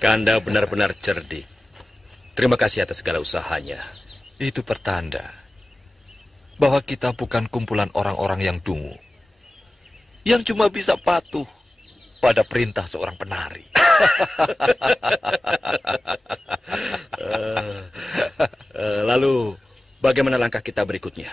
Kanda benar-benar cerdik. Terima kasih atas segala usahanya. Itu pertanda bahwa kita bukan kumpulan orang-orang yang dungu, yang cuma bisa patuh pada perintah seorang penari. Lalu, bagaimana langkah kita berikutnya?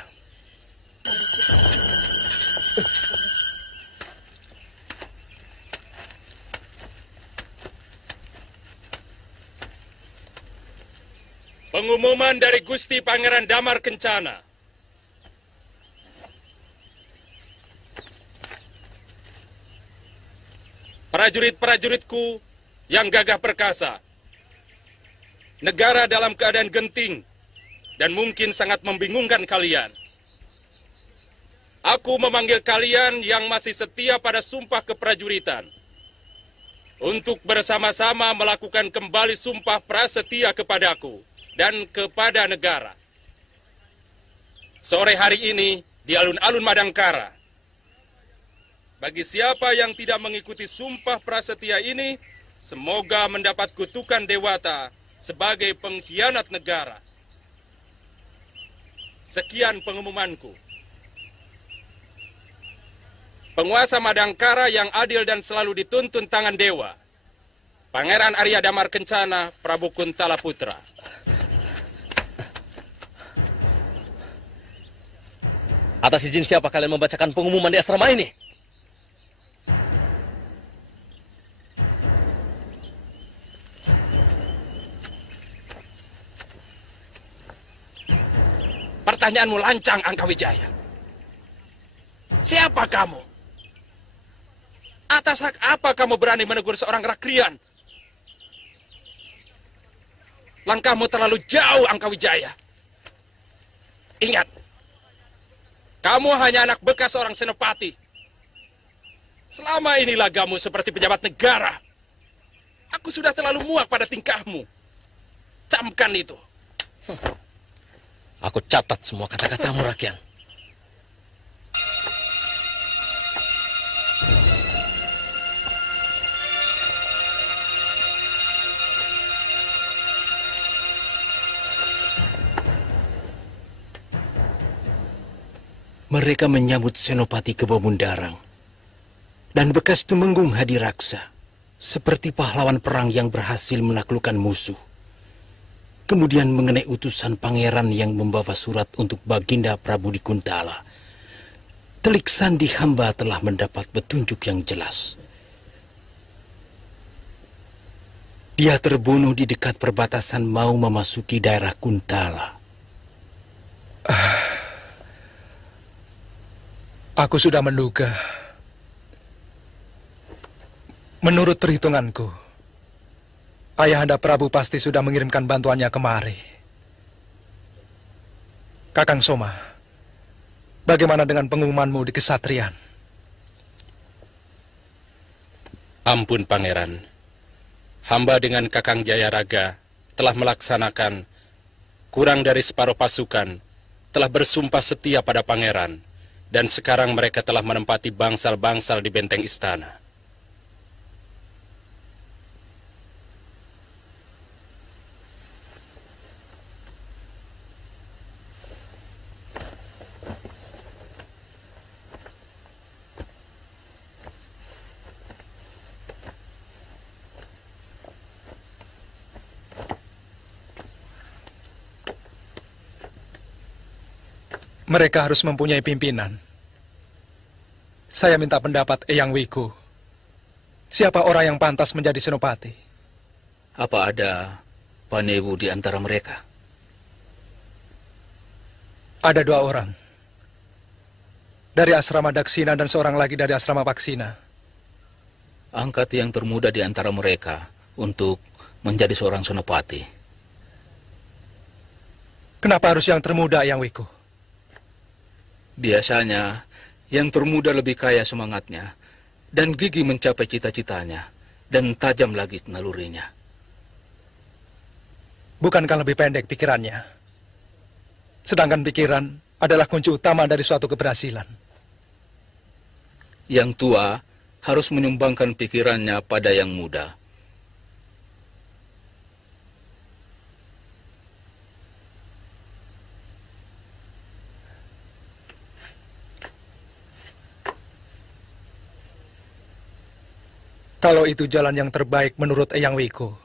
Pengumuman dari Gusti Pangeran Damar Kencana. Prajurit-prajuritku yang gagah perkasa. Negara dalam keadaan genting dan mungkin sangat membingungkan kalian. Aku memanggil kalian yang masih setia pada sumpah keprajuritan untuk bersama-sama melakukan kembali sumpah prasetia kepadaku dan kepada negara. Sore hari ini di alun-alun Madangkara, bagi siapa yang tidak mengikuti sumpah prasetia ini, semoga mendapat kutukan Dewata sebagai pengkhianat negara. Sekian pengumumanku. Penguasa Madangkara yang adil dan selalu dituntun tangan dewa, Pangeran Arya Damar Kencana, Prabu Kuntala Putra. Atas izin siapa kalian membacakan pengumuman di asrama ini? Pertanyaanmu lancang, Angkawijaya. Siapa kamu? Atas hak apa kamu berani menegur seorang rakrian? Langkahmu terlalu jauh, Angkawijaya. Ingat, kamu hanya anak bekas seorang senopati. Selama ini lagamu seperti pejabat negara. Aku sudah terlalu muak pada tingkahmu. Camkan itu. Aku catat semua kata-katamu, Rakyat. Mereka menyambut Senopati Kebomundarang dan bekas Tumenggung Hadiraksa seperti pahlawan perang yang berhasil menaklukkan musuh. Kemudian mengenai utusan pangeran yang membawa surat untuk Baginda Prabu di Kuntala, telik sandi hamba telah mendapat petunjuk yang jelas. Dia terbunuh di dekat perbatasan mau memasuki daerah Kuntala. Aku sudah menduga. Menurut perhitunganku, Ayahanda Prabu pasti sudah mengirimkan bantuannya kemari. Kakang Soma, bagaimana dengan pengumumanmu di Kesatrian? Ampun, Pangeran. Hamba dengan Kakang Jayaraga telah melaksanakan kurang dari separuh pasukan, telah bersumpah setia pada Pangeran. Dan sekarang mereka telah menempati bangsal-bangsal di benteng istana. Mereka harus mempunyai pimpinan. Saya minta pendapat Eyang Wiku. Siapa orang yang pantas menjadi senopati? Apa ada Panewu di antara mereka? Ada 2 orang. Dari asrama Daksina dan seorang lagi dari asrama Paksina. Angkat yang termuda di antara mereka untuk menjadi seorang senopati. Kenapa harus yang termuda, Eyang Wiku? Biasanya, yang termuda lebih kaya semangatnya, dan gigih mencapai cita-citanya, dan tajam lagi nalurinya. Bukankah lebih pendek pikirannya? Sedangkan pikiran adalah kunci utama dari suatu keberhasilan. Yang tua harus menyumbangkan pikirannya pada yang muda. Kalau itu jalan yang terbaik menurut Eyang Wiko,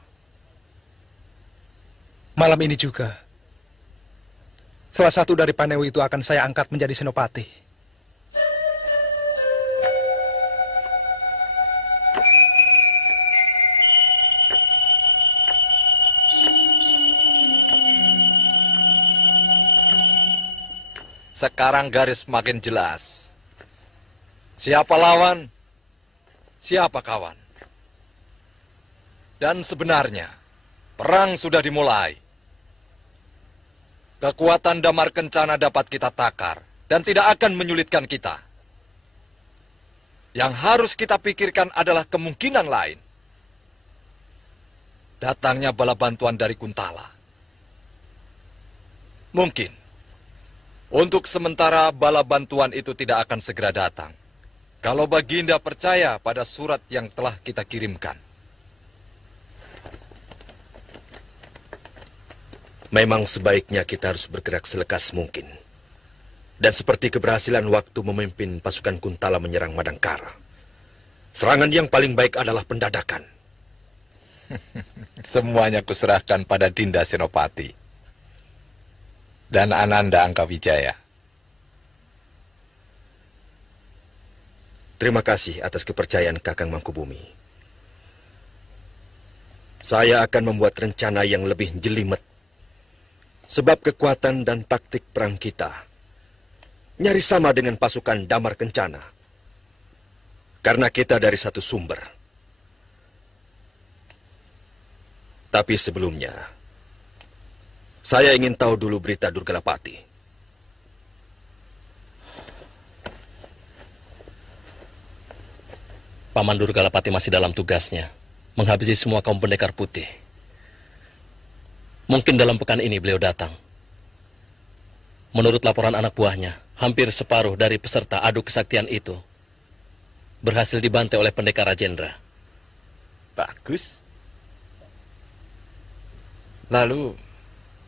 malam ini juga, salah satu dari Panewu itu akan saya angkat menjadi senopati. Sekarang garis makin jelas. Siapa lawan, siapa kawan. Dan sebenarnya, perang sudah dimulai. Kekuatan Damar Kencana dapat kita takar dan tidak akan menyulitkan kita. Yang harus kita pikirkan adalah kemungkinan lain. Datangnya bala bantuan dari Kuntala. Mungkin untuk sementara bala bantuan itu tidak akan segera datang. Kalau Baginda percaya pada surat yang telah kita kirimkan. Memang sebaiknya kita harus bergerak selekas mungkin. Dan seperti keberhasilan waktu memimpin pasukan Kuntala menyerang Madangkara. Serangan yang paling baik adalah pendadakan. Semuanya kuserahkan pada Dinda Senopati dan Ananda Angkawijaya. Terima kasih atas kepercayaan Kakang Mangkubumi. Saya akan membuat rencana yang lebih jelimet. Sebab kekuatan dan taktik perang kita nyaris sama dengan pasukan Damar Kencana. Karena kita dari satu sumber. Tapi sebelumnya, saya ingin tahu dulu berita Durgalapati. Paman Durgalapati masih dalam tugasnya, menghabisi semua kaum pendekar putih. Mungkin dalam pekan ini beliau datang. Menurut laporan anak buahnya, hampir separuh dari peserta adu kesaktian itu berhasil dibantai oleh pendekar Rajendra. Bagus. Lalu,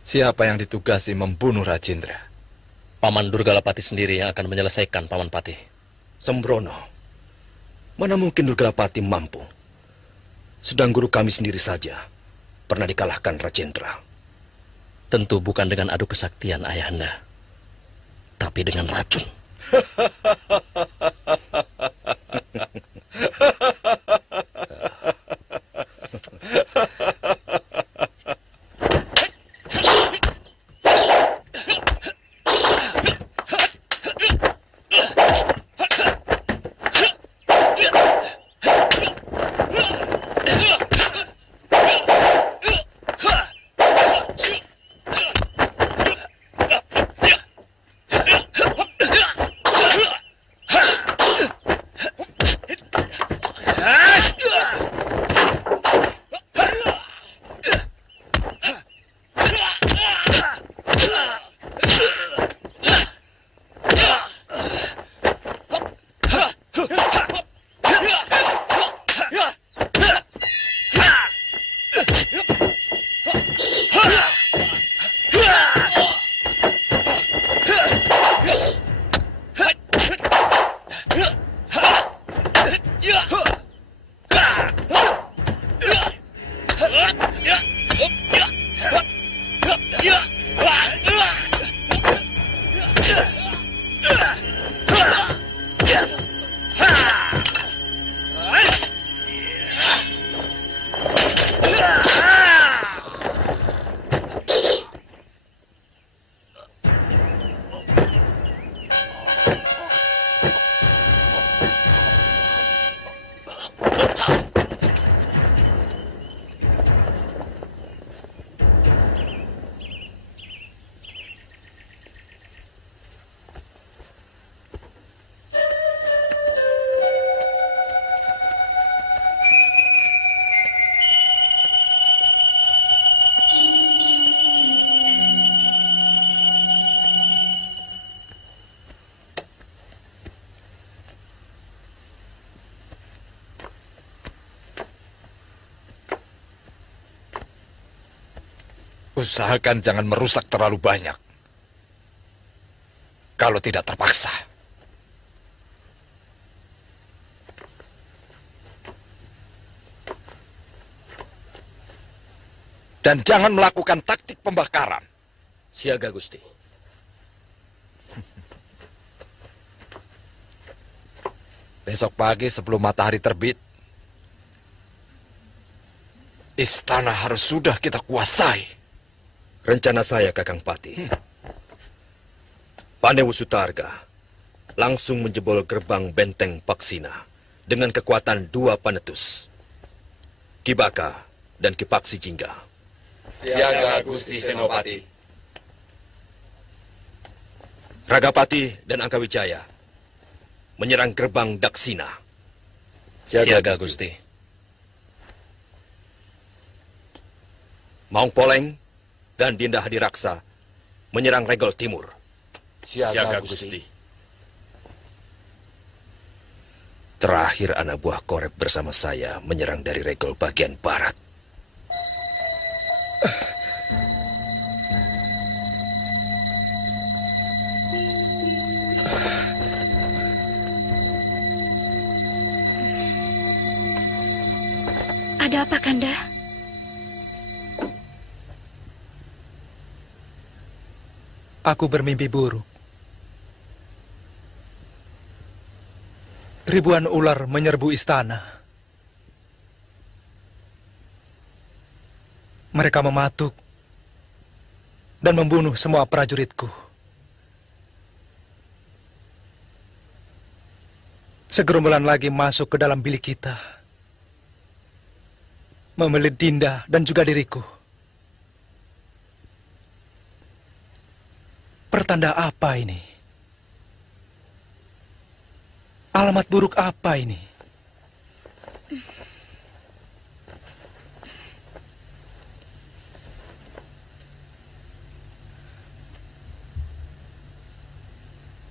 siapa yang ditugasi membunuh Rajendra? Paman Durgalapati sendiri yang akan menyelesaikan, Paman Patih. Sembrono, mana mungkin Durgalapati mampu? Sedang guru kami sendiri saja pernah dikalahkan Rajendra. Tentu bukan dengan adu kesaktian, Ayahanda, tapi dengan racun. Usahakan jangan merusak terlalu banyak. Kalau tidak terpaksa. Dan jangan melakukan taktik pembakaran. Siaga, Gusti. Besok pagi sebelum matahari terbit, istana harus sudah kita kuasai. Rencana saya, Kakang Pati. Panewu Sutarga langsung menjebol gerbang benteng Paksina dengan kekuatan 2 panetus, Ki Baka dan Ki Paksi Jingga. Siaga, Gusti Senopati. Ragapati dan Angkawijaya menyerang gerbang Daksina. Siaga, Gusti. Maung Poleng dan Dinda Hadiraksa menyerang Regol Timur. Siaga, Gusti. Terakhir anak buah Korep bersama saya menyerang dari Regol bagian barat. Ada apa, Kanda? Aku bermimpi buruk. Ribuan ular menyerbu istana. Mereka mematuk dan membunuh semua prajuritku. Segerombolan lagi masuk ke dalam bilik kita, memelit Dinda dan juga diriku. Pertanda apa ini? Alamat buruk apa ini?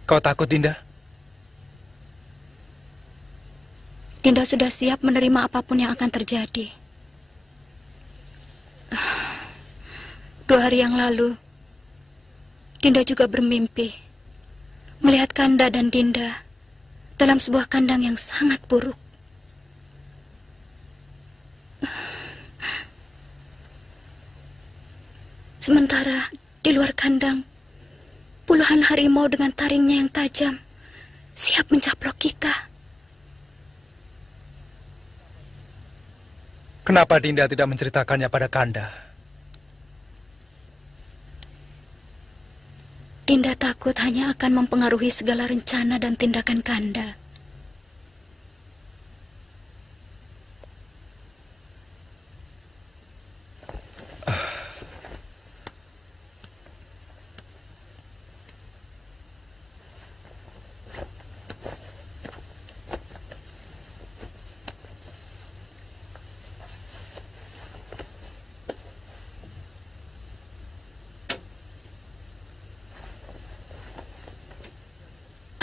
Kau takut, Dinda? Dinda sudah siap menerima apapun yang akan terjadi. 2 hari yang lalu, Dinda juga bermimpi melihat Kanda dan Dinda dalam sebuah kandang yang sangat buruk. Sementara di luar kandang, puluhan harimau dengan taringnya yang tajam siap mencaplok kita. Kenapa Dinda tidak menceritakannya pada Kanda? Dinda takut hanya akan mempengaruhi segala rencana dan tindakan Kanda.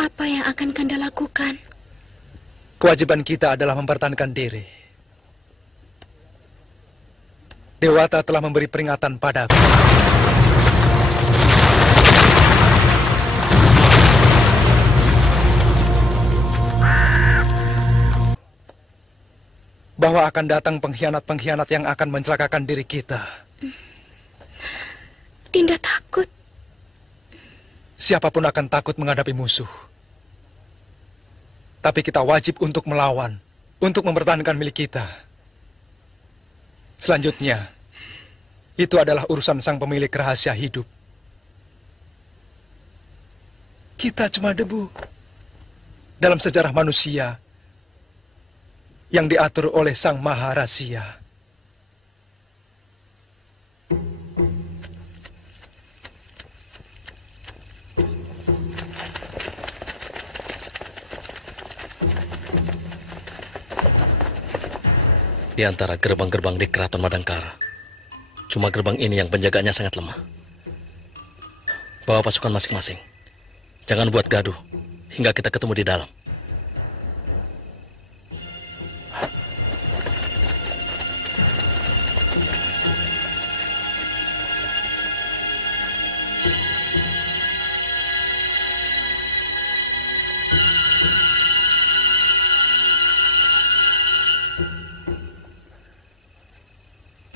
Apa yang akan Kanda lakukan? Kewajiban kita adalah mempertahankan diri. Dewata telah memberi peringatan padaku. Bahwa akan datang pengkhianat-pengkhianat yang akan mencelakakan diri kita. Dinda takut. Siapapun akan takut menghadapi musuh. Tapi kita wajib untuk melawan, untuk mempertahankan milik kita. Selanjutnya, itu adalah urusan sang pemilik rahasia hidup. Kita cuma debu dalam sejarah manusia yang diatur oleh Sang Maha Rahasia. Di antara gerbang-gerbang di Keraton Madangkara, cuma gerbang ini yang penjaganya sangat lemah. Bawa pasukan masing-masing. Jangan buat gaduh hingga kita ketemu di dalam.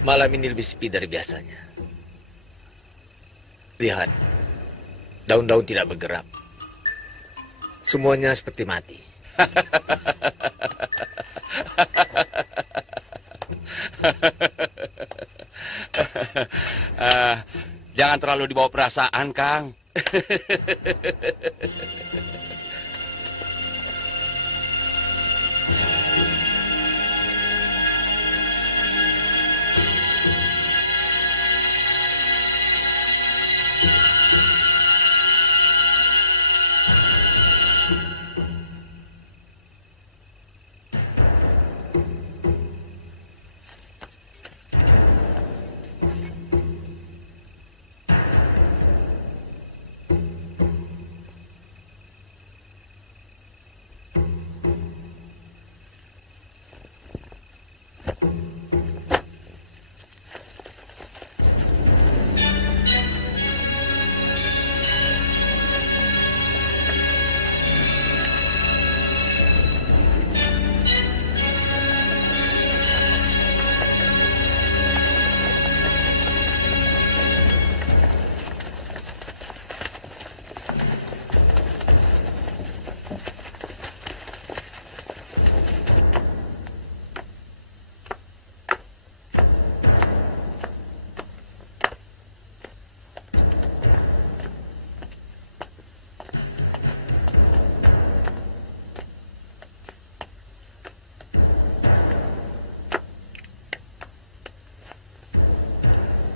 Malam ini lebih sepi dari biasanya. Lihat, daun-daun tidak bergerak. Semuanya seperti mati. Jangan terlalu dibawa perasaan, Kang.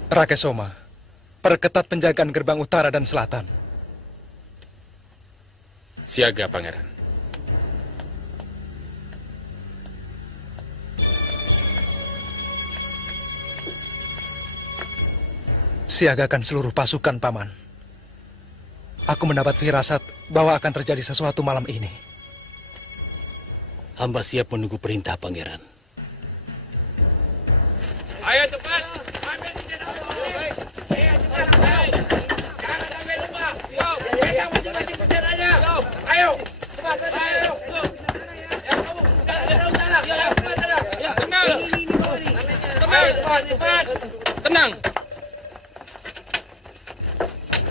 Rakesoma, perketat penjagaan gerbang utara dan selatan. Siaga, Pangeran. Siagakan seluruh pasukan, Paman. Aku mendapat firasat bahwa akan terjadi sesuatu malam ini. Hamba siap menunggu perintah, Pangeran. Ayo cepat. Ambil senjata. Ayo cepat. Jangan sampai lupa. Yo, pegang masing-masing senjatanya. Ayo. Cepat, ayo. Tenang. Tenang.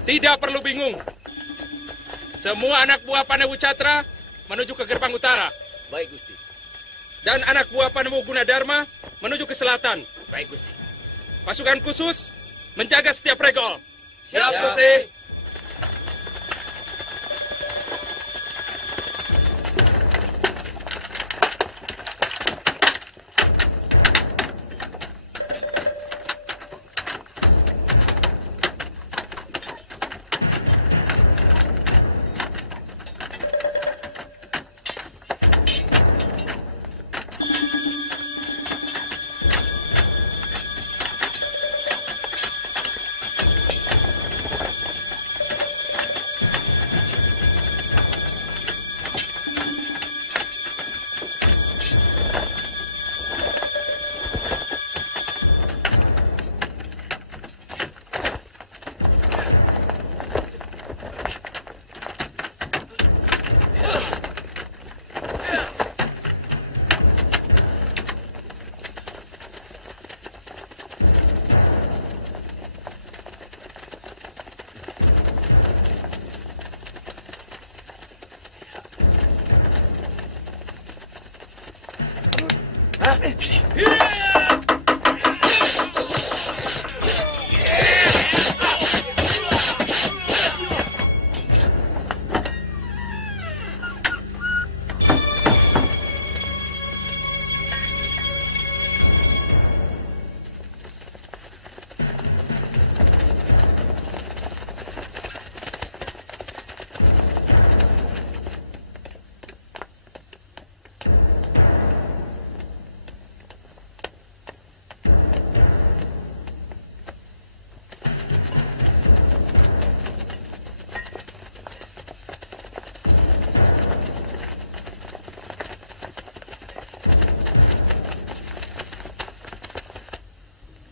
Tidak perlu bingung. Semua anak buah Panewu Catra menuju ke gerbang utara. Baik, Gusti. Dan anak buah Panewu Gunadarma menuju ke selatan. Baik, Gusti. Pasukan khusus menjaga setiap regol. Siap, Gusti.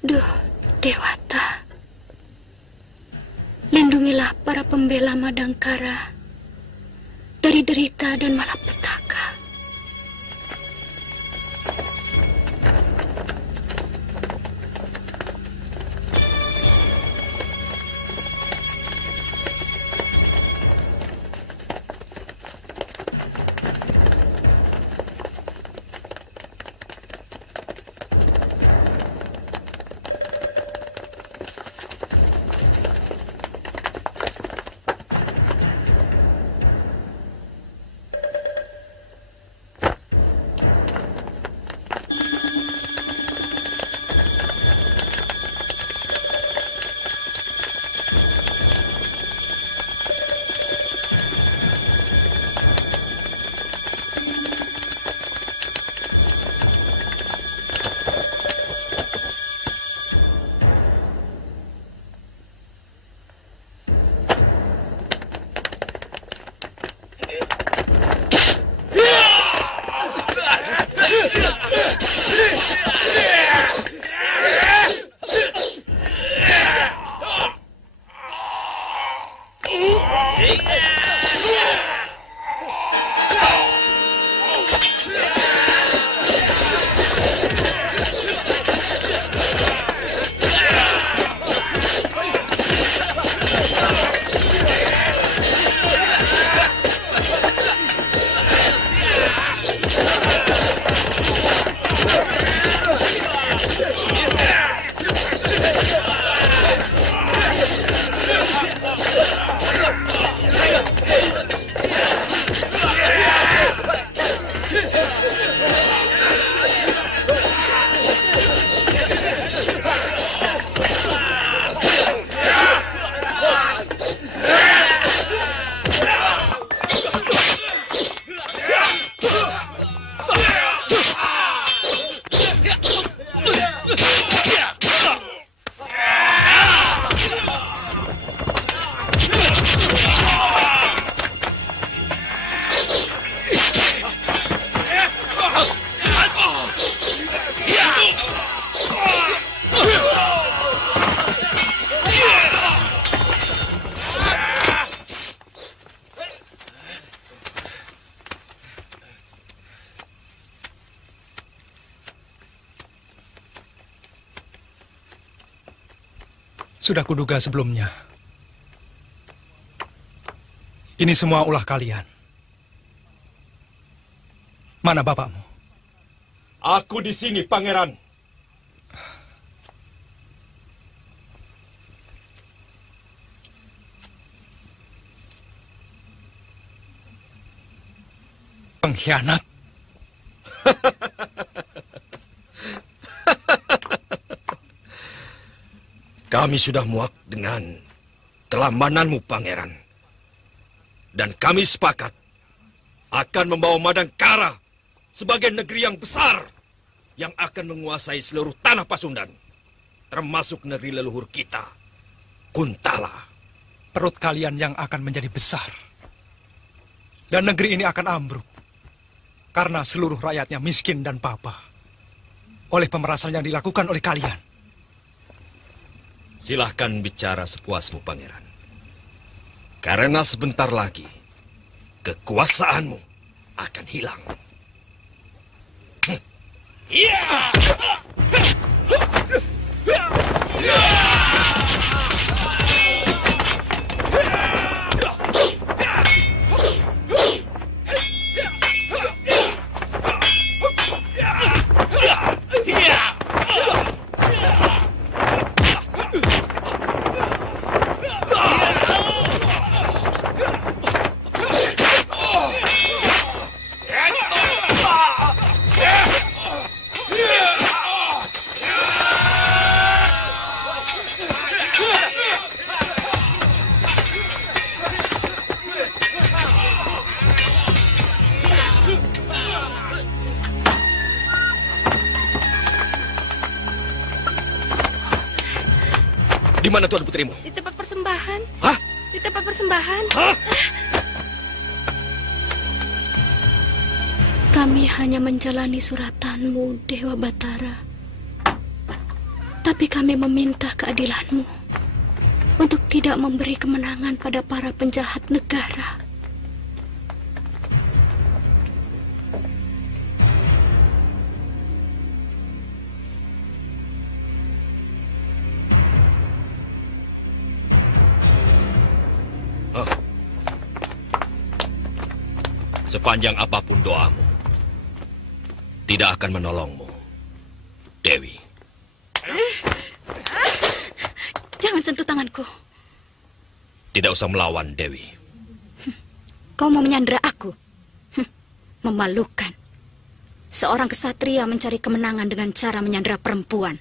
Duh, Dewata. Lindungilah para pembela Madangkara dari derita dan malapetaka. Sudah kuduga sebelumnya. Ini semua ulah kalian. Mana bapakmu? Aku di sini, Pangeran. Pengkhianat. Kami sudah muak dengan kelambananmu, Pangeran. Dan kami sepakat akan membawa Madangkara sebagai negeri yang besar yang akan menguasai seluruh tanah Pasundan, termasuk negeri leluhur kita, Kuntala. Perut kalian yang akan menjadi besar. Dan negeri ini akan ambruk karena seluruh rakyatnya miskin dan papa oleh pemerasan yang dilakukan oleh kalian. Silahkan bicara sepuasmu, Pangeran. Karena sebentar lagi kekuasaanmu akan hilang. Di mana tuan putrimu? Di tempat persembahan. Hah? Di tempat persembahan. Hah? Kami hanya menjalani suratanmu, Dewa Batara. Tapi kami meminta keadilanmu untuk tidak memberi kemenangan pada para penjahat negara. Sepanjang apapun doamu, tidak akan menolongmu, Dewi. Jangan sentuh tanganku. Tidak usah melawan, Dewi. Kau mau menyandera aku? Memalukan. Seorang kesatria mencari kemenangan dengan cara menyandera perempuan.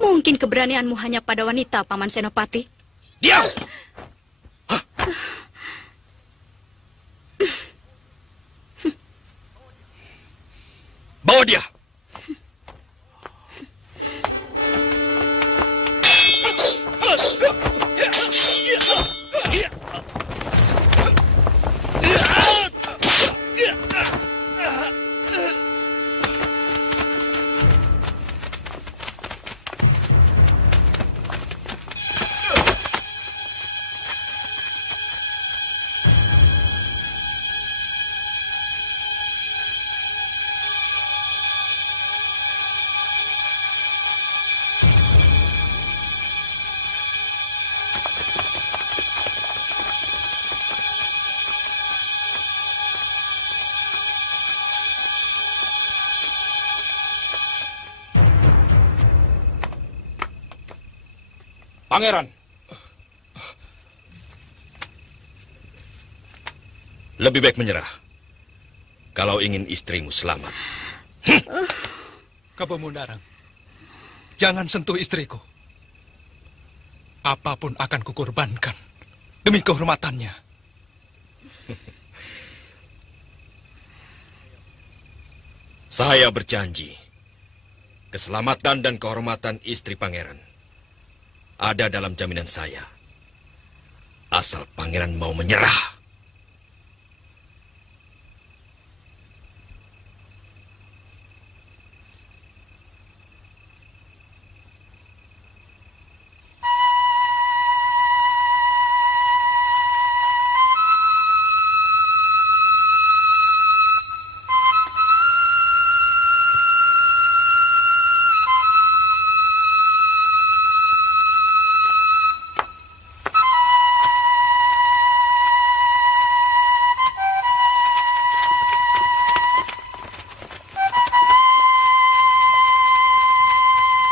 Mungkin keberanianmu hanya pada wanita, Paman Senopati. Diam! Bawa dia! Pangeran. Lebih baik menyerah kalau ingin istrimu selamat. Kabomundarang, jangan sentuh istriku. Apapun akan kukorbankan demi kehormatannya. Saya berjanji, keselamatan dan kehormatan istri pangeran ada dalam jaminan saya. Asal pangeran mau menyerah.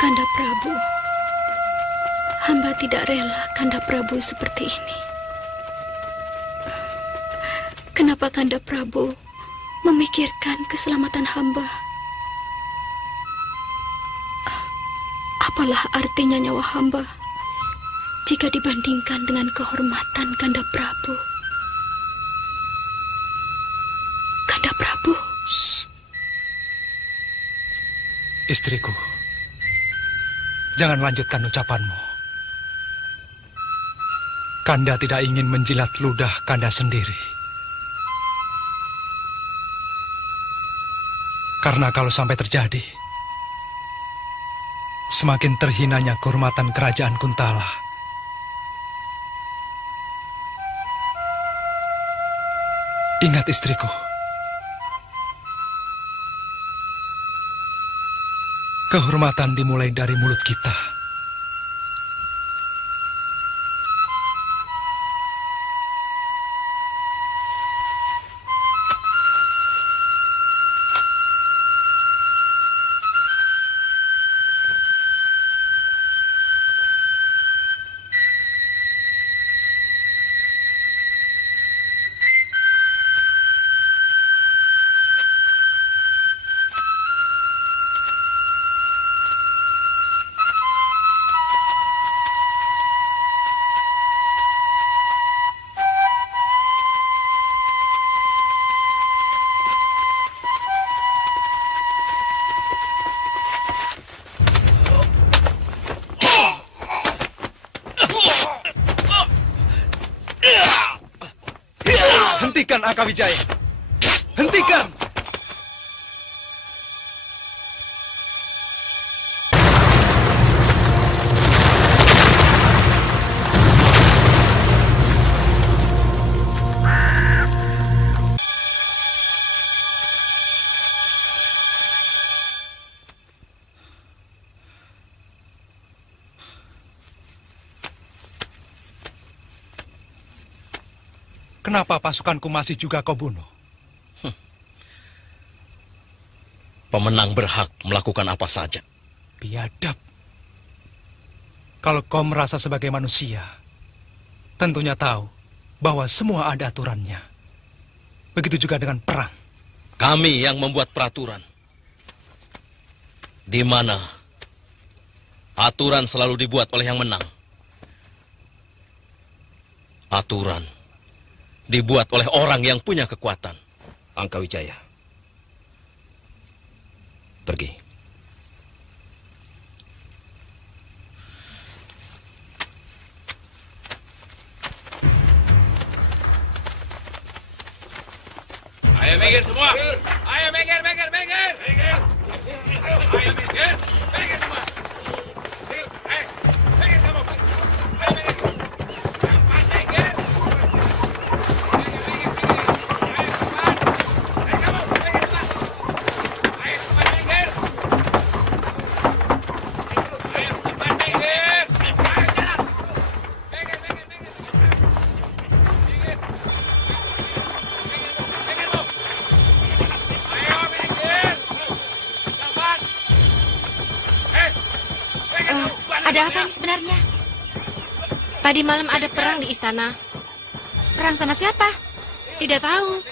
Kanda Prabu, hamba tidak rela Kanda Prabu seperti ini. Kenapa Kanda Prabu memikirkan keselamatan hamba? Apalah artinya nyawa hamba jika dibandingkan dengan kehormatan Kanda Prabu? Kanda Prabu. Shh. Istriku, jangan lanjutkan ucapanmu. Kanda tidak ingin menjilat ludah Kanda sendiri. Karena kalau sampai terjadi, semakin terhinanya kehormatan kerajaan Kuntala. Ingat istriku, kehormatan dimulai dari mulut kita. Hentikan Akawijaya! Hentikan! Kenapa pasukanku masih juga kau bunuh? Pemenang berhak melakukan apa saja. Biadab. Kalau kau merasa sebagai manusia, tentunya tahu bahwa semua ada aturannya. Begitu juga dengan perang. Kami yang membuat peraturan. Di mana aturan selalu dibuat oleh yang menang. Aturan dibuat oleh orang yang punya kekuatan. Angkawijaya, pergi. Ayo minggir semua. Ayo minggir. Ayo minggir semua. Minggir kamu. Ayo minggir. Ada apa ini sebenarnya? Tadi malam ada perang di istana. Perang sama siapa? Tidak tahu.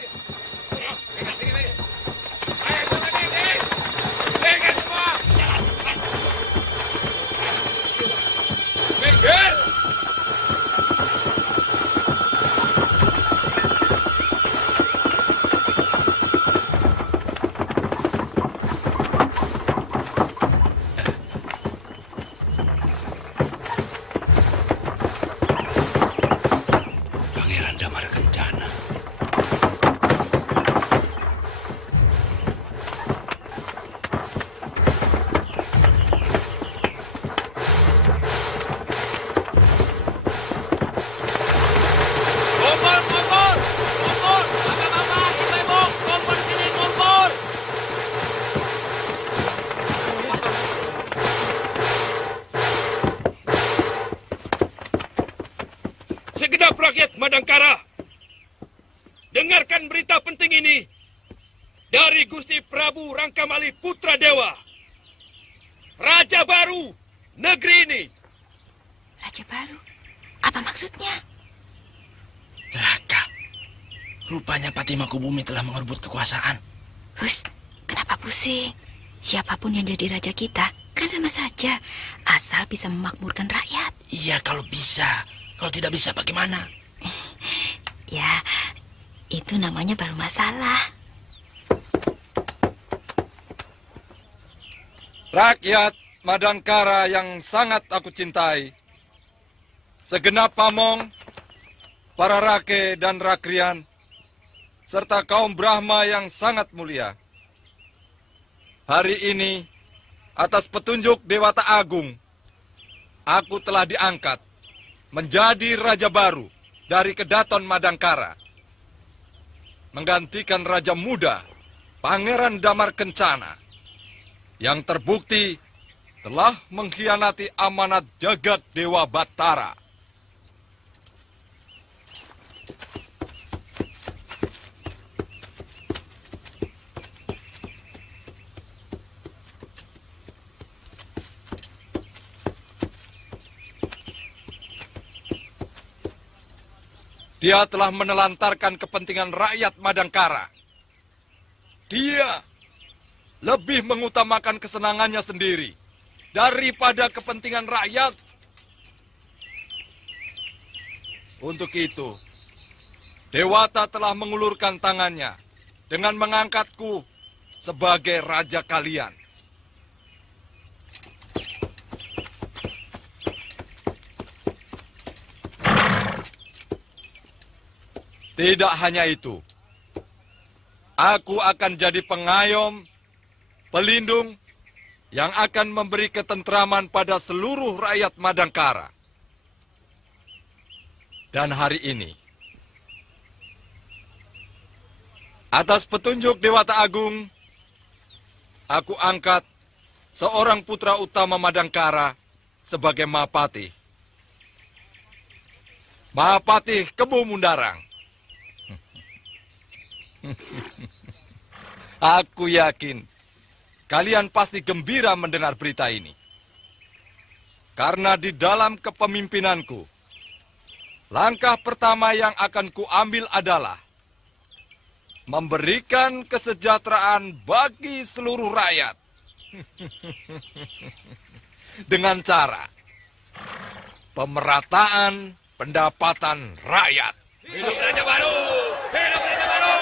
Segenap rakyat Madangkara, dengarkan berita penting ini dari Gusti Prabu Rangkamali Putra Dewa. Raja baru negeri ini. Raja baru? Apa maksudnya? Celaka. Rupanya Patih Mangkubumi telah mengerebut kekuasaan. Hus, kenapa pusing? Siapapun yang jadi raja kita, kan sama saja. Asal bisa memakmurkan rakyat. Iya, kalau bisa. Kalau tidak bisa, bagaimana? Ya, itu namanya baru masalah. Rakyat Madangkara yang sangat aku cintai. Segenap pamong, para rake dan rakrian, serta kaum Brahma yang sangat mulia. Hari ini, atas petunjuk Dewata Agung, aku telah diangkat menjadi raja baru dari Kedaton Madangkara. Menggantikan raja muda, Pangeran Damar Kencana, yang terbukti telah mengkhianati amanat jagat Dewa Batara. Dia telah menelantarkan kepentingan rakyat Madangkara. Dia lebih mengutamakan kesenangannya sendiri daripada kepentingan rakyat. Untuk itu, Dewata telah mengulurkan tangannya dengan mengangkatku sebagai raja kalian. Tidak hanya itu, aku akan jadi pengayom, pelindung, yang akan memberi ketentraman pada seluruh rakyat Madangkara. Dan hari ini, atas petunjuk Dewata Agung, aku angkat seorang putra utama Madangkara sebagai Mahapatih. Mahapatih Kebo Mundarang. Aku yakin kalian pasti gembira mendengar berita ini. Karena di dalam kepemimpinanku, langkah pertama yang akan kuambil adalah memberikan kesejahteraan bagi seluruh rakyat. Dengan cara pemerataan pendapatan rakyat. Hidup Raja Baru! Hidup Raja Baru!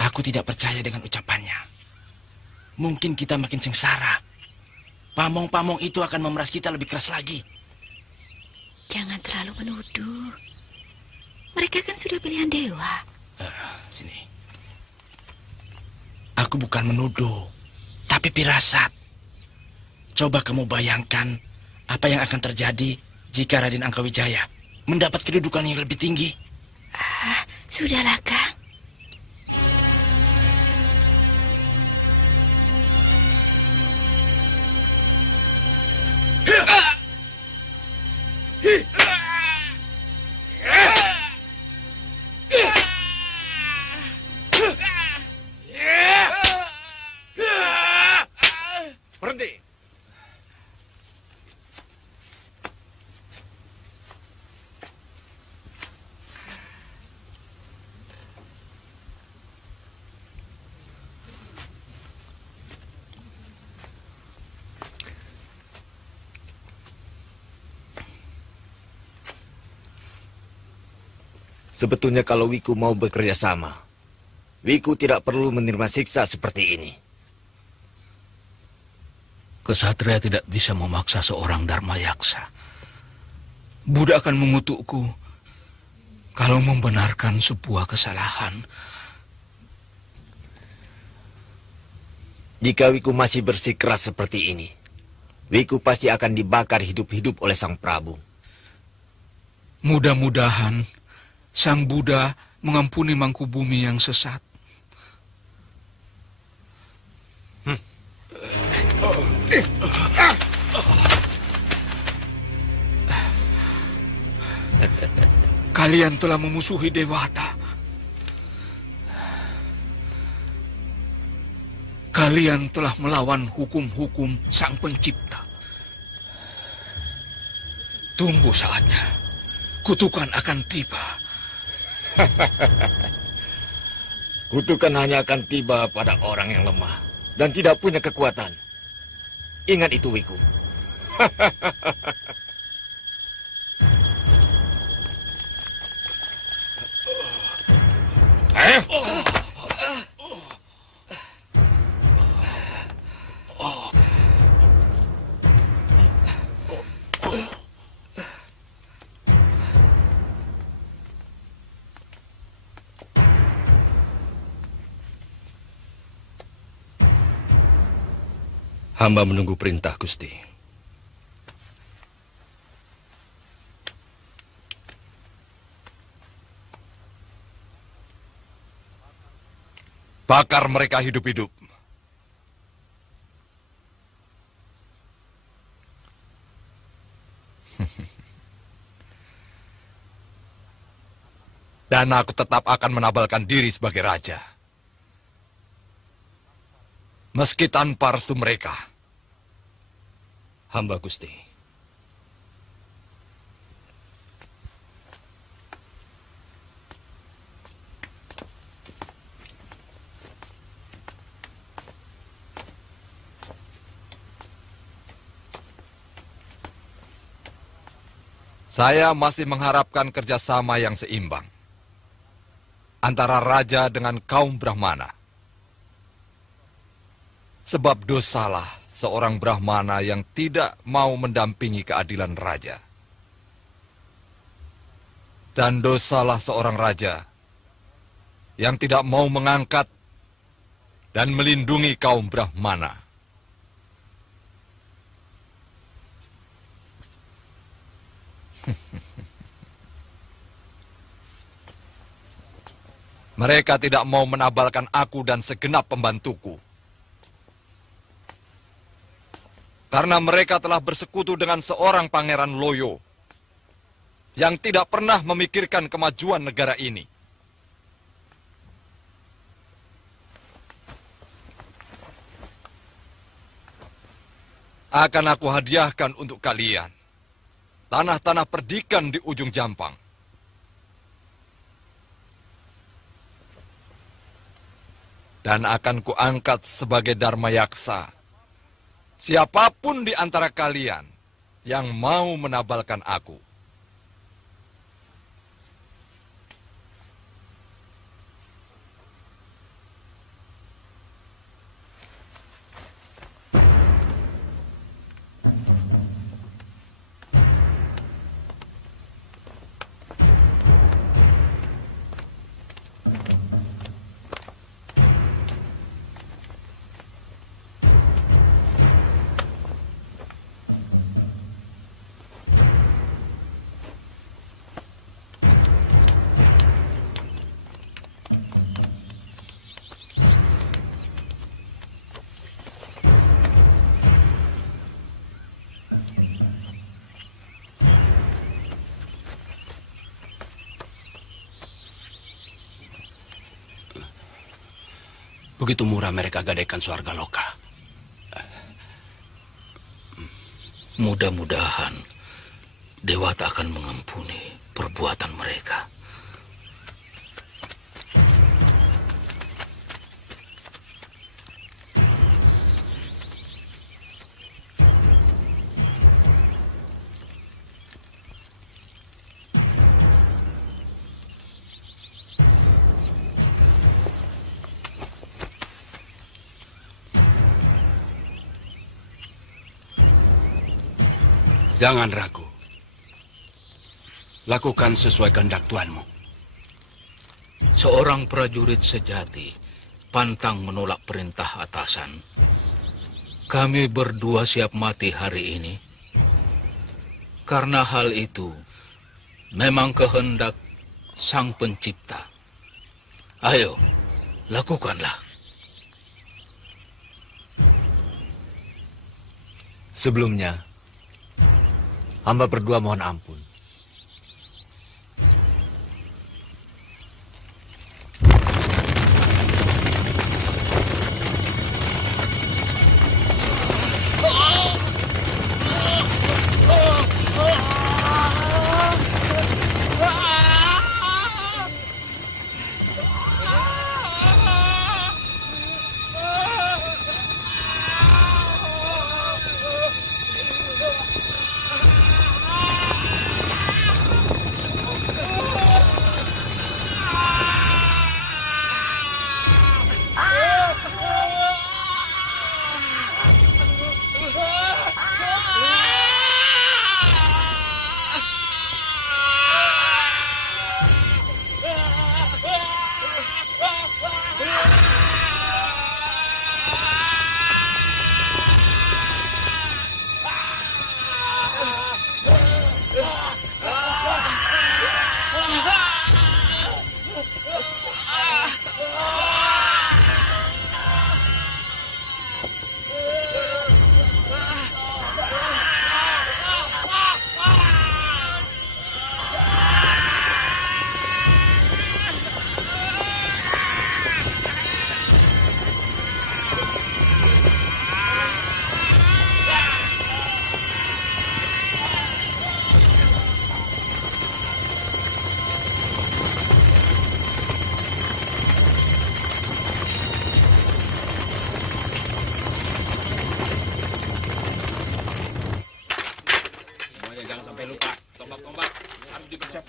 Aku tidak percaya dengan ucapannya. Mungkin kita makin sengsara. Pamong-pamong itu akan memeras kita lebih keras lagi. Jangan terlalu menuduh. Mereka kan sudah pilihan dewa. Sini. Aku bukan menuduh, tapi firasat. Coba kamu bayangkan apa yang akan terjadi jika Raden Angkawijaya mendapat kedudukan yang lebih tinggi. Sudahlah, Kang. Berhenti. Sebetulnya kalau Wiku mau bekerja sama, Wiku tidak perlu menerima siksa seperti ini. Kesatria tidak bisa memaksa seorang Dharma Yaksa. Buddha akan mengutukku kalau membenarkan sebuah kesalahan. Jika Wiku masih bersikeras seperti ini, Wiku pasti akan dibakar hidup-hidup oleh Sang Prabu. Mudah-mudahan Sang Buddha mengampuni Mangkubumi yang sesat. Kalian telah memusuhi Dewata. Kalian telah melawan hukum-hukum Sang Pencipta. Tunggu saatnya. Kutukan akan tiba. Kutukan hanya akan tiba pada orang yang lemah dan tidak punya kekuatan. Ingat itu, Wiku. Hamba menunggu perintah, Gusti. Bakar mereka hidup-hidup. Dan aku tetap akan menabalkan diri sebagai raja. Meski tanpa restu mereka. Hamba, Gusti. Saya masih mengharapkan kerjasama yang seimbang antara raja dengan kaum Brahmana. Sebab dosalah seorang Brahmana yang tidak mau mendampingi keadilan raja. Dan dosalah seorang raja yang tidak mau mengangkat dan melindungi kaum Brahmana. Mereka tidak mau menabalkan aku dan segenap pembantuku. Karena mereka telah bersekutu dengan seorang Pangeran Loyo yang tidak pernah memikirkan kemajuan negara ini. Akan aku hadiahkan untuk kalian tanah-tanah perdikan di ujung Jampang. Dan akan kuangkat sebagai Dharma Yaksa siapapun di antara kalian yang mau menabalkan aku. Begitu murah mereka gadaikan Swarga Loka. Mudah-mudahan Dewata akan mengampuni perbuatan mereka. Jangan ragu. Lakukan sesuai kehendak Tuanmu. Seorang prajurit sejati pantang menolak perintah atasan. Kami berdua siap mati hari ini. Karena hal itu memang kehendak Sang Pencipta. Ayo, lakukanlah. Sebelumnya, hamba berdua mohon ampun.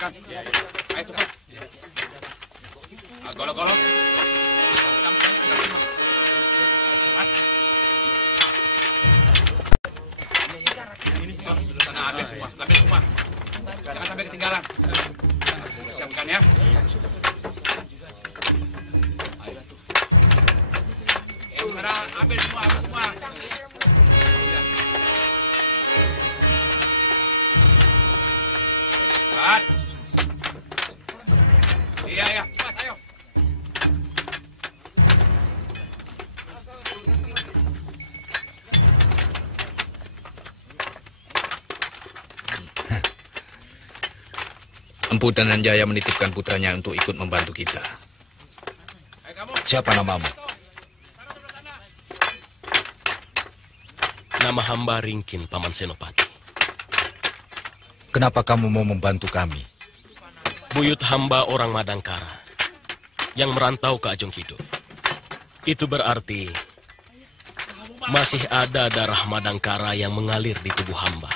Kang. Ayo cepat. Golok-golok. Ini sana ambil semua. Jangan sampai ketinggalan. Siapkan ya. Sana ambil semua. Cepat. Iya, cepat, ayo. Empu Dananjaya menitipkan putranya untuk ikut membantu kita. Siapa namamu? Nama hamba Ringkin, Paman Senopati. Kenapa kamu mau membantu kami? Buyut hamba orang Madangkara yang merantau ke Ajong Kidul. Itu berarti masih ada darah Madangkara yang mengalir di tubuh hamba.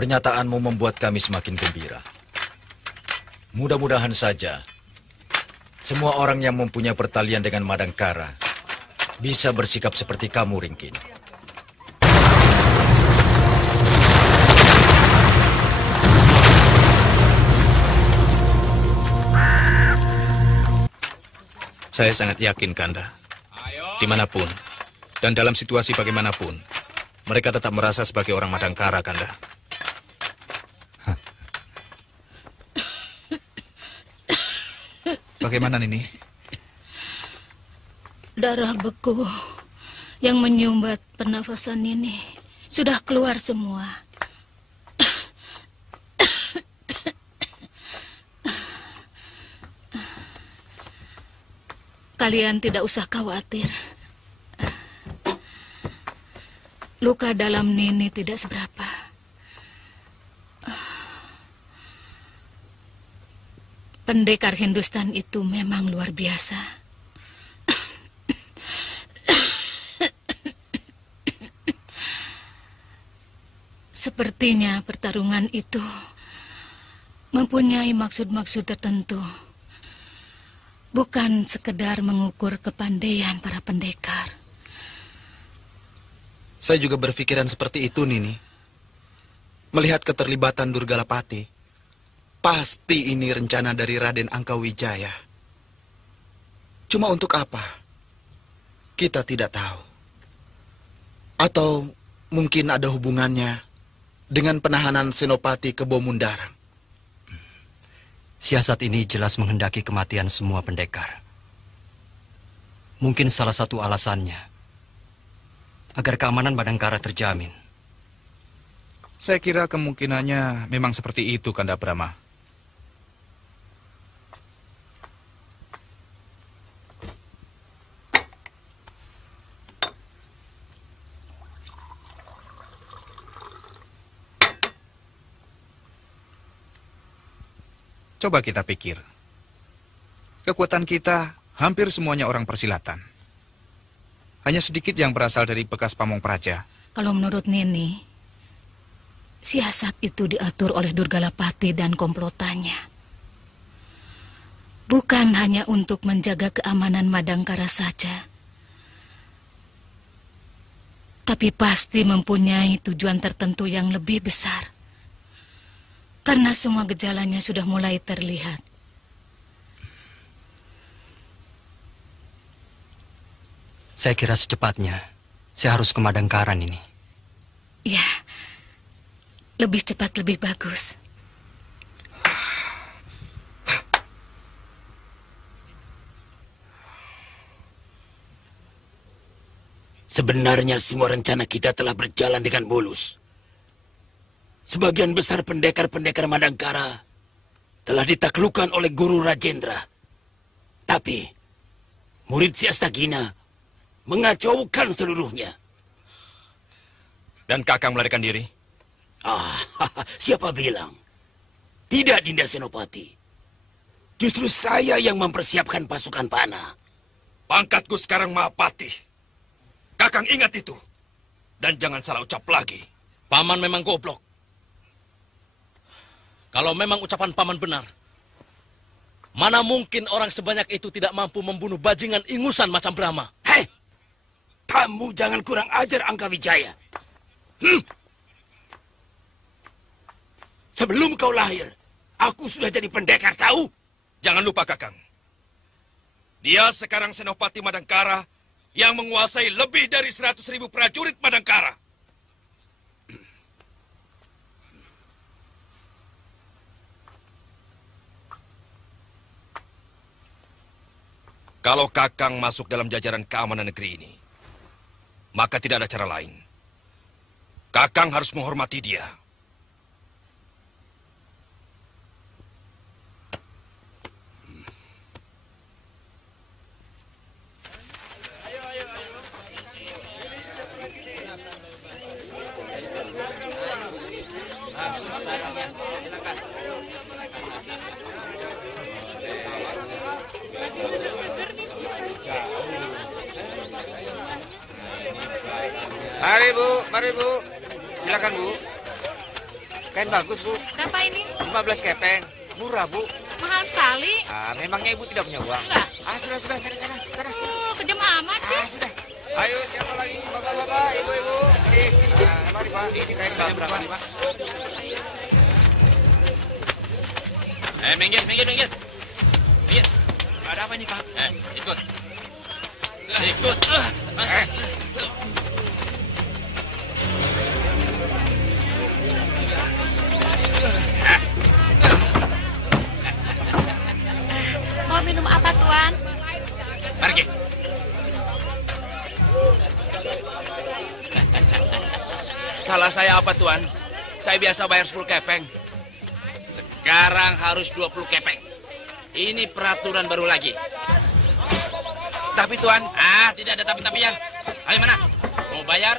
Pernyataanmu membuat kami semakin gembira. Mudah-mudahan saja semua orang yang mempunyai pertalian dengan Madangkara bisa bersikap seperti kamu, Ringkin. Saya sangat yakin, Kanda. Dimanapun, dan dalam situasi bagaimanapun, mereka tetap merasa sebagai orang Madangkara, Kanda. Bagaimana, Nini? Darah beku yang menyumbat pernafasan Nini sudah keluar semua. Kalian tidak usah khawatir. Luka dalam Nini tidak seberapa. Pendekar Hindustan itu memang luar biasa. Sepertinya pertarungan itu mempunyai maksud-maksud tertentu. Bukan sekedar mengukur kepandaian para pendekar. Saya juga berpikiran seperti itu, Nini. Melihat keterlibatan Durgalapati, pasti ini rencana dari Raden Angkawijaya. Cuma untuk apa? Kita tidak tahu. Atau mungkin ada hubungannya dengan penahanan Senopati ke Bomundarang. Siasat ini jelas menghendaki kematian semua pendekar. Mungkin salah satu alasannya agar keamanan Madangkara terjamin. Saya kira kemungkinannya memang seperti itu, Kanda Brahma. Coba kita pikir. Kekuatan kita hampir semuanya orang persilatan. Hanya sedikit yang berasal dari bekas pamong praja. Kalau menurut Nini, siasat itu diatur oleh Durgalapati dan komplotannya. Bukan hanya untuk menjaga keamanan Madangkara saja, tapi pasti mempunyai tujuan tertentu yang lebih besar. Karena semua gejalanya sudah mulai terlihat. Saya kira secepatnya saya harus ke Madangkaran ini. Ya, lebih cepat lebih bagus. Sebenarnya semua rencana kita telah berjalan dengan mulus. Sebagian besar pendekar-pendekar Madangkara telah ditaklukkan oleh Guru Rajendra. Tapi murid si Astagina mengacaukan seluruhnya. Dan Kakang melarikan diri? Siapa bilang? Tidak, Dinda Senopati. Justru saya yang mempersiapkan pasukan panah. Pangkatku sekarang Mahapati. Kakang ingat itu. Dan jangan salah ucap lagi. Paman memang goblok. Kalau memang ucapan paman benar, mana mungkin orang sebanyak itu tidak mampu membunuh bajingan ingusan macam Brahma? Hei, kamu jangan kurang ajar Angkawijaya. Sebelum kau lahir, aku sudah jadi pendekar, tahu? Jangan lupa, Kakang. Dia sekarang Senopati Madangkara yang menguasai lebih dari 100.000 prajurit Madangkara. Kalau Kakang masuk dalam jajaran keamanan negeri ini, maka tidak ada cara lain. Kakang harus menghormati dia. Mari Bu. Silakan Bu. Kain bagus Bu. Berapa ini? 15 kepeng. Murah Bu. Mahal sekali. Memangnya Ibu tidak punya uang? Enggak. Sudah, sana. Kejam amat sih. Sudah. Ayo, siapa lagi? Bapak-bapak, ibu-ibu. Mari Pak, ini kain bagus berapa nih Pak? Minggir. Ada apa ini Pak? Ikut. Mau minum apa, Tuan? Pergi. Salah saya apa Tuan? Saya biasa bayar 10 kepeng. Sekarang harus 20 kepeng. Ini peraturan baru lagi. Tapi Tuan... tidak ada tapi-tapian. Ayo mana? Mau bayar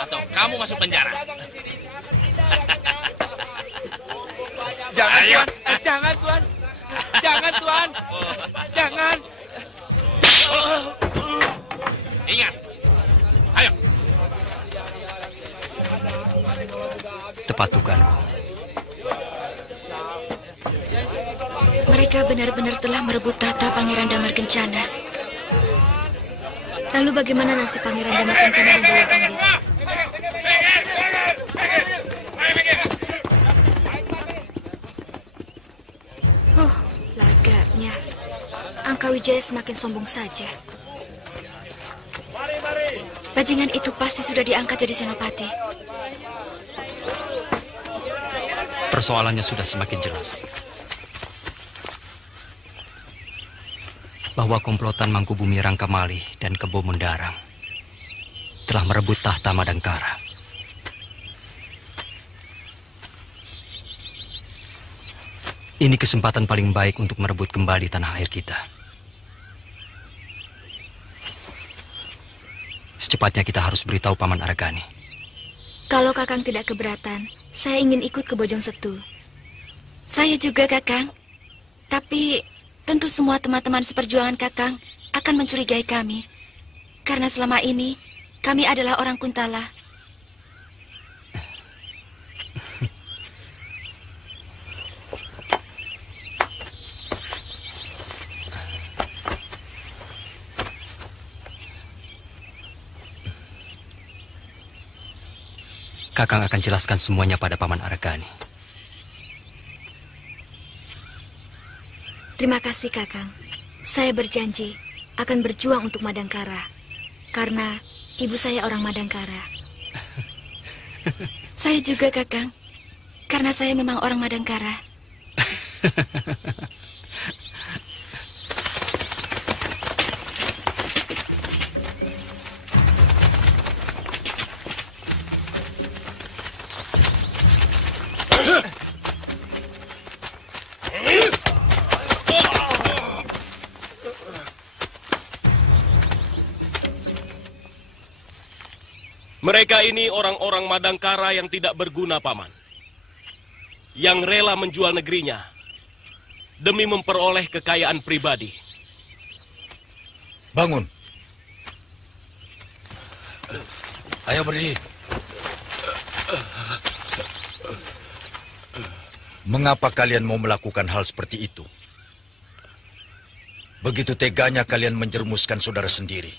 atau kamu masuk penjara? Jangan Ayo. Tuan, jangan Tuan. Jangan Tuan. Jangan. Ingat. Ayo. Tepat dugaanku. Mereka benar-benar telah merebut tahta Pangeran Damar Kencana. Lalu bagaimana nasib Pangeran Damar Kencana dan Dewi Tangis? Lagaknya Angkawijaya semakin sombong saja. Bajingan itu pasti sudah diangkat jadi senopati. Persoalannya sudah semakin jelas. Bahwa komplotan Mangkubumi Rangkamali dan Kebo Mundarang telah merebut tahta Madangkara. Ini kesempatan paling baik untuk merebut kembali tanah air kita. Secepatnya kita harus beritahu Paman Argani. Kalau Kakang tidak keberatan, saya ingin ikut ke Bojong Setu. Saya juga, Kakang. Tapi tentu semua teman-teman seperjuangan Kakang akan mencurigai kami. Karena selama ini kami adalah orang Kuntala. Kakang akan jelaskan semuanya pada Paman Argani. Terima kasih, Kakang. Saya berjanji akan berjuang untuk Madangkara. Karena ibu saya orang Madangkara. Saya juga, Kakang. Karena saya memang orang Madangkara. Mereka ini orang-orang Madangkara yang tidak berguna, Paman. Yang rela menjual negerinya demi memperoleh kekayaan pribadi. Bangun. Ayo berdiri. Mengapa kalian mau melakukan hal seperti itu? Begitu teganya kalian menjerumuskan saudara sendiri.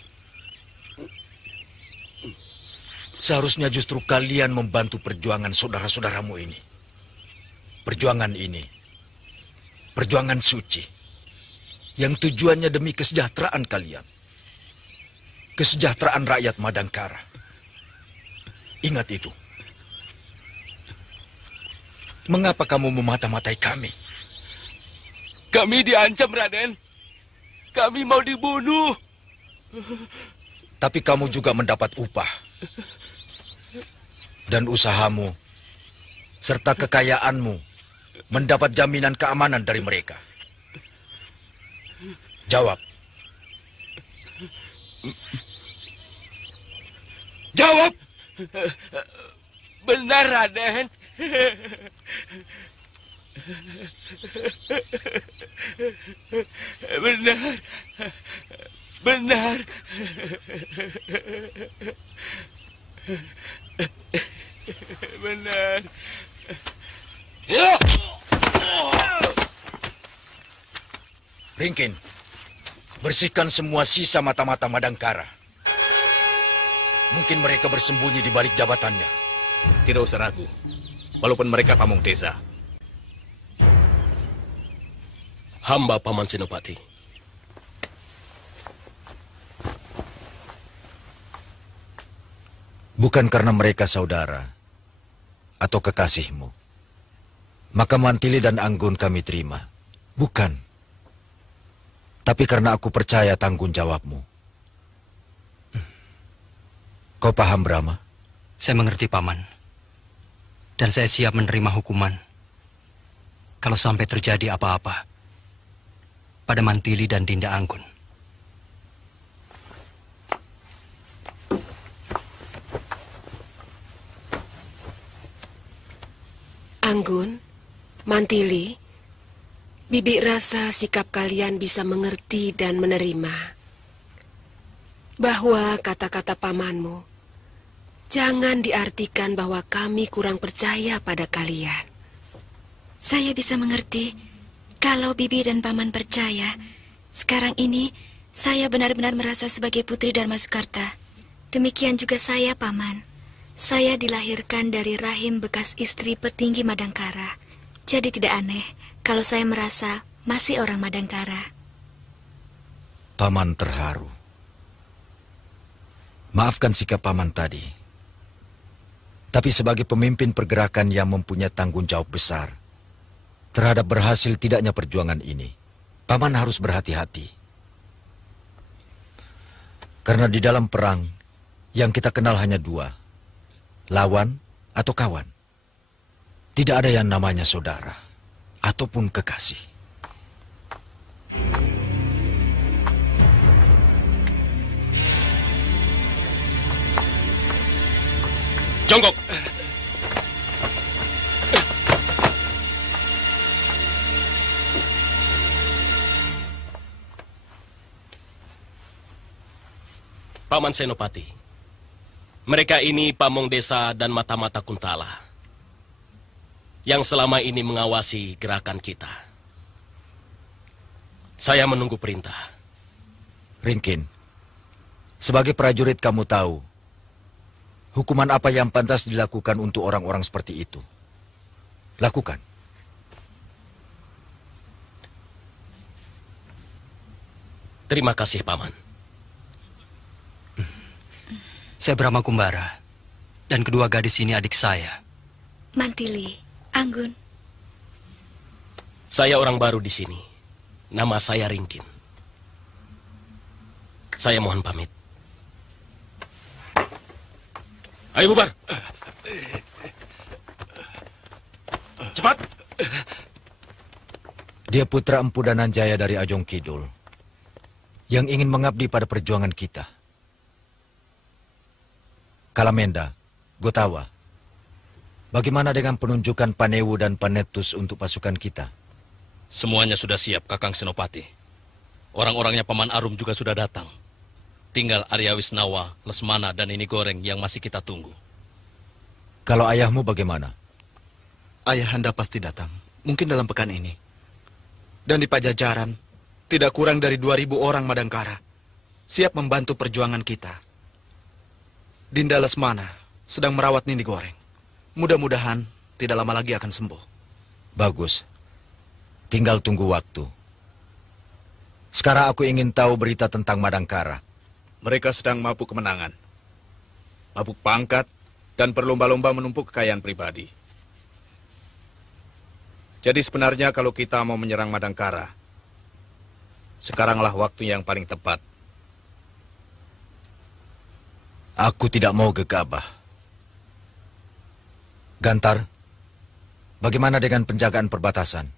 Seharusnya justru kalian membantu perjuangan saudara-saudaramu ini. Perjuangan ini, perjuangan suci, yang tujuannya demi kesejahteraan kalian. Kesejahteraan rakyat Madangkara. Ingat itu. Mengapa kamu memata-matai kami? Kami diancam, Raden. Kami mau dibunuh. Tapi kamu juga mendapat upah. Dan usahamu, serta kekayaanmu, mendapat jaminan keamanan dari mereka. Jawab. Jawab! Benar, Raden. Benar. Benar. Benar. Ringkin, bersihkan semua sisa mata-mata Madangkara. Mungkin mereka bersembunyi di balik jabatannya. Tidak usah ragu, walaupun mereka pamong desa. Hamba Paman Senopati. Bukan karena mereka saudara atau kekasihmu, maka Mantili dan Anggun kami terima. Bukan. Tapi karena aku percaya tanggung jawabmu. Kau paham, Brahma? Saya mengerti, Paman. Dan saya siap menerima hukuman kalau sampai terjadi apa-apa pada Mantili dan Dinda Anggun. Anggun, Mantili, Bibi rasa sikap kalian bisa mengerti dan menerima bahwa kata-kata pamanmu jangan diartikan bahwa kami kurang percaya pada kalian. Saya bisa mengerti kalau Bibi dan Paman percaya. Sekarang ini saya benar-benar merasa sebagai putri Dharma Sukarta. Demikian juga saya, Paman. Saya dilahirkan dari rahim bekas istri petinggi Madangkara. Jadi tidak aneh kalau saya merasa masih orang Madangkara. Paman terharu. Maafkan sikap Paman tadi. Tapi sebagai pemimpin pergerakan yang mempunyai tanggung jawab besar terhadap berhasil tidaknya perjuangan ini, Paman harus berhati-hati. Karena di dalam perang, yang kita kenal hanya dua, lawan atau kawan. Tidak ada yang namanya saudara ataupun kekasih. Jongkok! Paman Senopati, mereka ini pamong desa dan mata-mata Kuntala yang selama ini mengawasi gerakan kita. Saya menunggu perintah. Ringkin, sebagai prajurit kamu tahu hukuman apa yang pantas dilakukan untuk orang-orang seperti itu. Lakukan. Terima kasih, Paman. Saya Brahma Kumbara, dan kedua gadis ini adik saya. Mantili, Anggun. Saya orang baru di sini. Nama saya Ringkin. Saya mohon pamit. Ayo bubar. Cepat. Dia putra Empu Dananjaya dari Ajong Kidul yang ingin mengabdi pada perjuangan kita. Kalamenda, Gotawa, bagaimana dengan penunjukan Panewu dan Panetus untuk pasukan kita? Semuanya sudah siap, Kakang Senopati. Orang-orangnya Paman Arum juga sudah datang. Tinggal Arya Wisnawa, Lesmana, dan Ini Goreng yang masih kita tunggu. Kalau ayahmu bagaimana? Ayahanda pasti datang. mungkin dalam pekan ini. Dan di Pajajaran, tidak kurang dari 2.000 orang Madangkara siap membantu perjuangan kita. Dinda Lesmana sedang merawat Nini Goreng. Mudah-mudahan tidak lama lagi akan sembuh. Bagus. Tinggal tunggu waktu. Sekarang aku ingin tahu berita tentang Madangkara. Mereka sedang mabuk kemenangan. Mabuk pangkat dan berlomba-lomba menumpuk kekayaan pribadi. Jadi sebenarnya kalau kita mau menyerang Madangkara, sekaranglah waktu yang paling tepat. Aku tidak mau gegabah. Gantar, bagaimana dengan penjagaan perbatasan?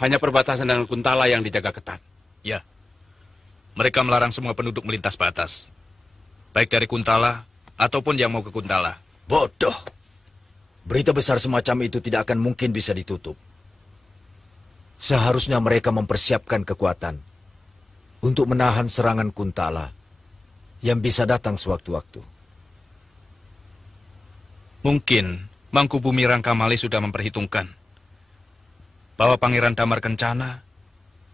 Hanya perbatasan dengan Kuntala yang dijaga ketat. Ya. Mereka melarang semua penduduk melintas batas. Baik dari Kuntala ataupun yang mau ke Kuntala. Bodoh. Berita besar semacam itu tidak akan mungkin bisa ditutup. Seharusnya mereka mempersiapkan kekuatan untuk menahan serangan Kuntala yang bisa datang sewaktu-waktu. Mungkin Mangkubumi Rangkamali sudah memperhitungkan bahwa Pangeran Damar Kencana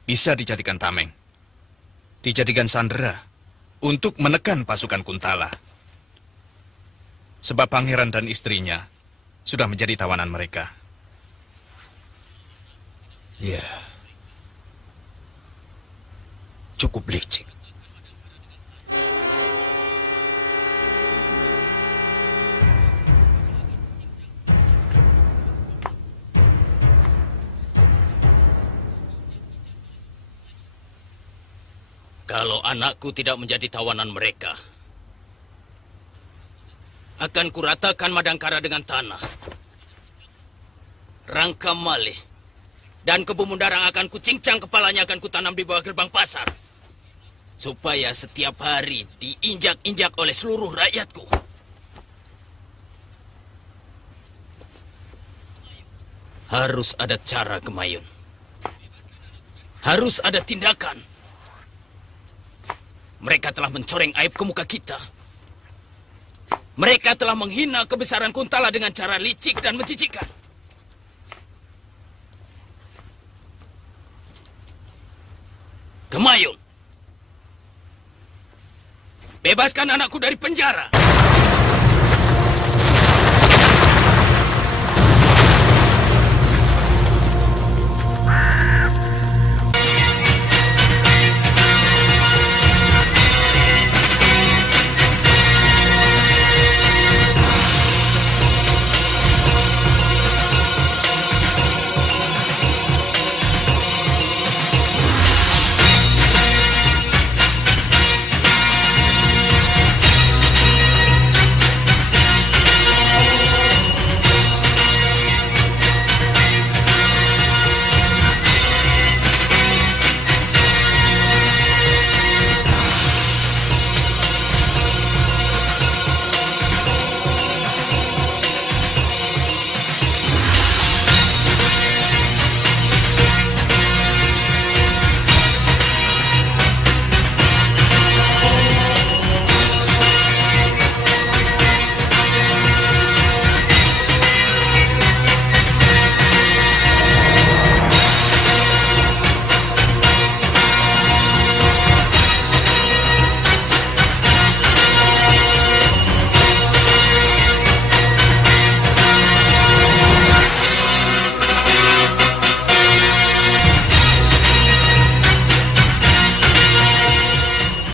bisa dijadikan tameng, dijadikan sandera untuk menekan pasukan Kuntala. Sebab pangeran dan istrinya sudah menjadi tawanan mereka. Ya, cukup licik. Kalau anakku tidak menjadi tawanan mereka, akan kuratakan Madangkara dengan tanah. Rangkamali dan Kebu Mundarang akan kucincang kepalanya, akan kutanam di bawah gerbang pasar. Supaya setiap hari diinjak-injak oleh seluruh rakyatku. Harus ada cara, Gemayun. Harus ada tindakan. Mereka telah mencoreng aib ke muka kita. Mereka telah menghina kebesaran Kuntala dengan cara licik dan menjijikkan. Gemayun, bebaskan anakku dari penjara.